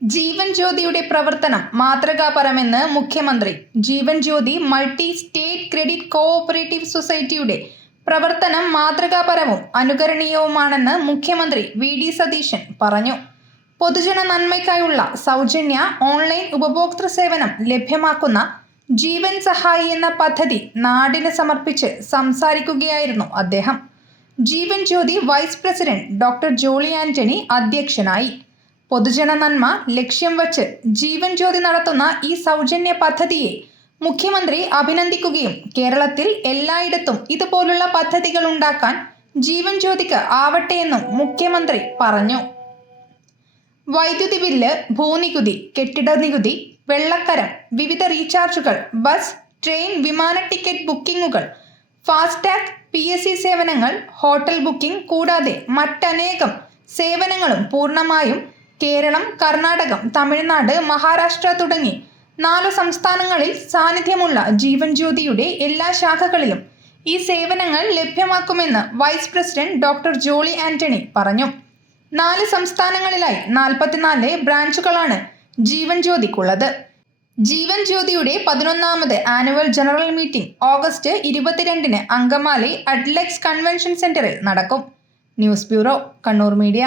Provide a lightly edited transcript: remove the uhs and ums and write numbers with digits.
ജീവൻ ജ്യോതിയുടെ പ്രവർത്തനം മാതൃകാപരമെന്ന് മുഖ്യമന്ത്രി. Jeevan Jyothi multi state credit cooperative സൊസൈറ്റിയുടെ പ്രവർത്തനം മാതൃകാപരവും അനുകരണീയവുമാണെന്ന് മുഖ്യമന്ത്രി വി.ഡി. സതീശൻ പറഞ്ഞു. പൊതുജന നന്മയ്ക്കായുള്ള സൗജന്യ ഓൺലൈൻ ഉപഭോക്തൃ സേവനം ലഭ്യമാക്കുന്ന ജീവൻ സഹായി എന്ന പദ്ധതി നാടിന് സമർപ്പിച്ച് സംസാരിക്കുകയായിരുന്നു അദ്ദേഹം. Jeevan Jyothi vice president doctor Jolly Antony അധ്യക്ഷനായി. പൊതുജന നന്മ ലക്ഷ്യം വച്ച് ജീവൻ ജ്യോതി നടത്തുന്ന ഈ സൗജന്യ പദ്ധതിയെ മുഖ്യമന്ത്രി അഭിനന്ദിക്കുകയും കേരളത്തിൽ എല്ലായിടത്തും ഇതുപോലുള്ള പദ്ധതികൾ ഉണ്ടാക്കാൻ ജീവൻ ജ്യോതിക്ക് ആവട്ടെയെന്നും മുഖ്യമന്ത്രി പറഞ്ഞു. വൈദ്യുതി ബില്ല്, ഭൂനികുതി, കെട്ടിട നികുതി, വെള്ളക്കരം, വിവിധ റീചാർജുകൾ, ബസ്, ട്രെയിൻ, വിമാന ടിക്കറ്റ് ബുക്കിംഗുകൾ, ഫാസ്ടാഗ്, PSC സേവനങ്ങൾ, ഹോട്ടൽ ബുക്കിംഗ് കൂടാതെ മറ്റനേകം സേവനങ്ങളും പൂർണ്ണമായും കേരളം, കർണാടകം, തമിഴ്നാട്, മഹാരാഷ്ട്ര തുടങ്ങി 4 സംസ്ഥാനങ്ങളിൽ സാന്നിധ്യമുള്ള ജീവൻ ജ്യോതിയുടെ എല്ലാ ശാഖകളിലും ഈ സേവനങ്ങൾ ലഭ്യമാക്കുമെന്ന് vice president doctor Jolly Antony പറഞ്ഞു. 4 സംസ്ഥാനങ്ങളിലായി 44 ബ്രാഞ്ചുകളാണ് ജീവൻ ജ്യോതിക്കുള്ളത്. ജീവൻ ജ്യോതിയുടെ 11ാമത് ആനുവൽ ജനറൽ മീറ്റിംഗ് ഓഗസ്റ്റ് 22-ന് അങ്കമാലി അഡ്ലക്സ് കൺവെൻഷൻ സെന്ററിൽ നടക്കും. News bureau, Kannur media.